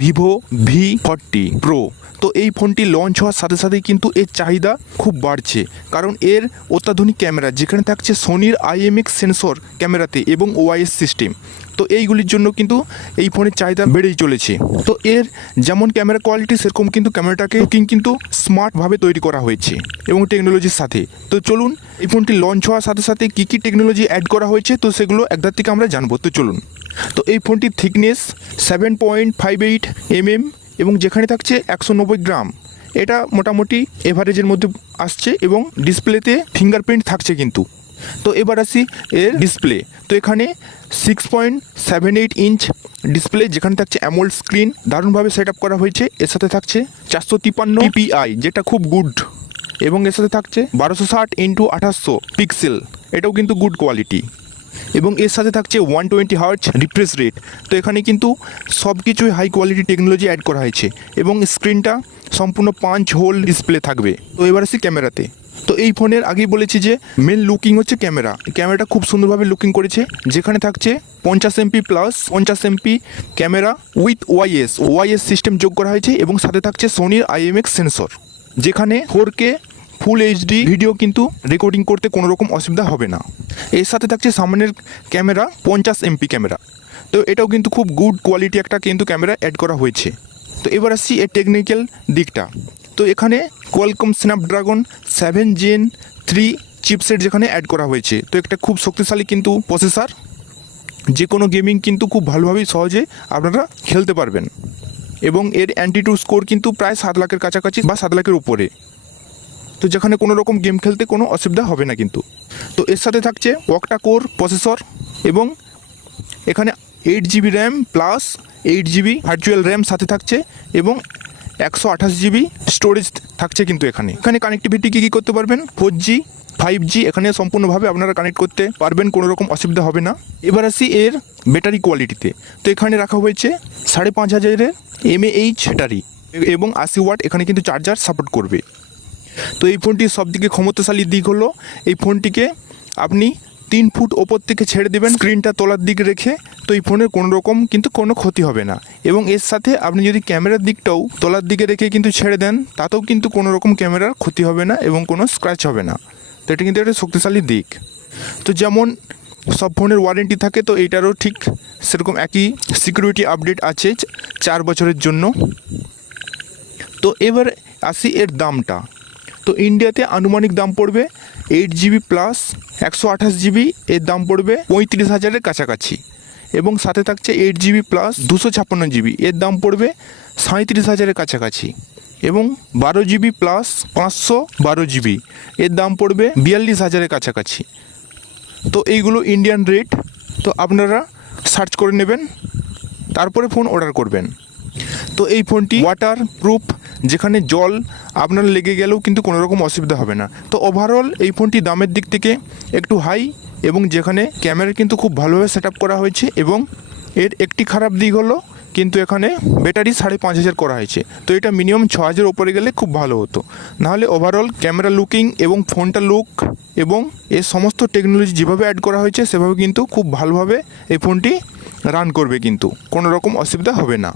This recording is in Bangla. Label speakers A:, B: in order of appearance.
A: ভিভো ভি ফর্টি প্রো তো এই ফোনটি লঞ্চ হওয়ার সাথে সাথেই কিন্তু এর চাহিদা খুব বাড়ছে। কারণ এর অত্যাধুনিক ক্যামেরা, যেখানে থাকছে সোনির আইএমএক্স সেন্সর ক্যামেরাতে এবং ওআইএস সিস্টেম তো এইগুলির জন্য কিন্তু এই ফোনের চাহিদা বেড়েই চলেছে। তো এর যেমন ক্যামেরা কোয়ালিটি সেরকম কিন্তু ক্যামেরাটাকে লুকিং কিন্তু স্মার্টভাবে তৈরি করা হয়েছে এবং টেকনোলজির সাথে। তো চলুন, এই ফোনটি লঞ্চ হওয়ার সাথে সাথে কী কী টেকনোলজি অ্যাড করা হয়েছে, তো সেগুলো একদার থেকে আমরা জানব। তো চলুন। তো এই ফোনটির thickness seven point five eight mm এবং যেখানে থাকছে একশো নব্বই গ্রাম। এটা মোটামুটি এভারেজের মধ্যে আসছে এবং ডিসপ্লেতে ফিঙ্গারপ্রিন্ট থাকছে কিন্তু। তো এবার আসি এর ডিসপ্লে তো এখানে six point seven eight inch display যেখানে থাকছে অ্যামোল্ড স্ক্রিন দারুণভাবে সেট আপ করা হয়েছে। এর সাথে থাকছে চারশো তিপান্ন পিপিআই যেটা খুব গুড এবং এর সাথে থাকছে বারোশো ষাট ইন্টু আঠাশশো পিক্সেল এটাও কিন্তু গুড কোয়ালিটি এবং এর সাথে থাকছে one twenty hertz refresh rate তো এখানে কিন্তু সব কিছুই হাই কোয়ালিটি টেকনোলজি অ্যাড করা হয়েছে এবং স্ক্রিনটা সম্পূর্ণ পাঁচ হোল ডিসপ্লে থাকবে। তো এবার আসি ক্যামেরাতে। তো এই ফোনের আগেই বলেছি যে মেন লুকিং হচ্ছে ক্যামেরা। ক্যামেরাটা খুব সুন্দরভাবে লুকিং করেছে, যেখানে থাকছে পঞ্চাশ এমপি প্লাস পঞ্চাশ MP camera with OIS OIS system যোগ করা হয়েছে এবং সাথে থাকছে সোনির আইএমএক্স সেন্সর যেখানে four K full HD video কিন্তু রেকর্ডিং করতে কোনো রকম অসুবিধা হবে না। এর সাথে থাকছে সামনের ক্যামেরা, পঞ্চাশ এমপি ক্যামেরা। তো এটাও কিন্তু খুব গুড কোয়ালিটি একটা কিন্তু ক্যামেরা অ্যাড করা হয়েছে। তো এবার আসছি এর টেকনিক্যাল দিকটা। তো এখানে Qualcomm Snapdragon seven gen three chipset যেখানে অ্যাড করা হয়েছে। তো একটা খুব শক্তিশালী কিন্তু প্রসেসার যে কোনো গেমিং কিন্তু খুব ভালোভাবেই সহজে আপনারা খেলতে পারবেন। এবং এর অ্যান্টিটু স্কোর কিন্তু প্রায় সাত লাখের কাছাকাছি বা সাত লাখের উপরে। তো যেখানে কোনো রকম গেম খেলতে কোনো অসুবিধা হবে না কিন্তু। তো এর সাথে থাকছে ওয়াকটা কোর প্রসেসর এবং এখানে eight GB RAM plus eight GB virtual RAM সাথে থাকছে এবং একশো আঠাশ জিবি স্টোরেজ থাকছে কিন্তু এখানে। এখানে কানেক্টিভিটি কী কী করতে পারবেন? ফোর জি ফাইভ জি এখানে সম্পূর্ণভাবে আপনারা কানেক্ট করতে পারবেন, কোনো রকম অসুবিধা হবে না। এবার আসি এর ব্যাটারি কোয়ালিটিতে তো এখানে রাখা হয়েছে সাড়ে পাঁচ হাজারের এমএএইচ ব্যাটারি এবং আশি ওয়াট এখানে কিন্তু চার্জার সাপোর্ট করবে। তো এই ফোনটির সবথেকে ক্ষমতাশালী দিক হলো, এই ফোনটিকে আপনি তিন ফুট ওপর থেকে ছেড়ে দেবেন স্ক্রিনটা তোলার দিক রেখে, তো এই ফোনের কোনো রকম কিন্তু কোনো ক্ষতি হবে না। এবং এর সাথে আপনি যদি ক্যামেরার দিকটাও তোলার দিকে রেখে কিন্তু ছেড়ে দেন, তাতেও কিন্তু কোনো রকম ক্যামেরার ক্ষতি হবে না এবং কোনো স্ক্র্যাচ হবে না। তো এটা কিন্তু একটা শক্তিশালী দিক। তো যেমন সব ফোনের ওয়ারেন্টি থাকে, তো এইটারও ঠিক সেরকম একই সিকিউরিটি আপডেট আছে, চার বছরের জন্য। তো এবার আসি এর দামটা। তো ইন্ডিয়াতে আনুমানিক দাম পড়বে এইট জিবি প্লাস একশো আঠাশ জিবি এর দাম পড়বে পঁয়ত্রিশ হাজারের কাছাকাছি। এবং সাথে থাকছে এইট জিবি প্লাস দুশো ছাপ্পান্ন জিবি এর দাম পড়বে সাঁত্রিশ হাজারের কাছাকাছি। এবং বারো জিবি প্লাস পাঁচশো বারো জিবি এর দাম পড়বে বিয়াল্লিশ হাজারের কাছাকাছি। তো এইগুলো ইন্ডিয়ান রেট তো আপনারা সার্চ করে নেবেন, তারপরে ফোন অর্ডার করবেন। তো এই ফোনটি ওয়াটার প্রুফ যেখানে জল আপনার লেগে গেলেও কিন্তু কোনো রকম অসুবিধা হবে না। তো ওভারঅল এই ফোনটি দামের দিক থেকে একটু হাই এবং যেখানে ক্যামেরা কিন্তু খুব ভালোভাবে সেট করা হয়েছে এবং এর একটি খারাপ দিক হলো কিন্তু এখানে ব্যাটারি সাড়ে পাঁচ হাজার করা হয়েছে। তো এটা মিনিমাম ছ হাজার ওপরে গেলে খুব ভালো হতো। নাহলে ওভারঅল ক্যামেরা লুকিং এবং ফোনটা লুক এবং এর সমস্ত টেকনোলজি যেভাবে অ্যাড করা হয়েছে, সেভাবে কিন্তু খুব ভালোভাবে এই ফোনটি রান করবে কিন্তু। কোনো রকম অসুবিধা হবে না।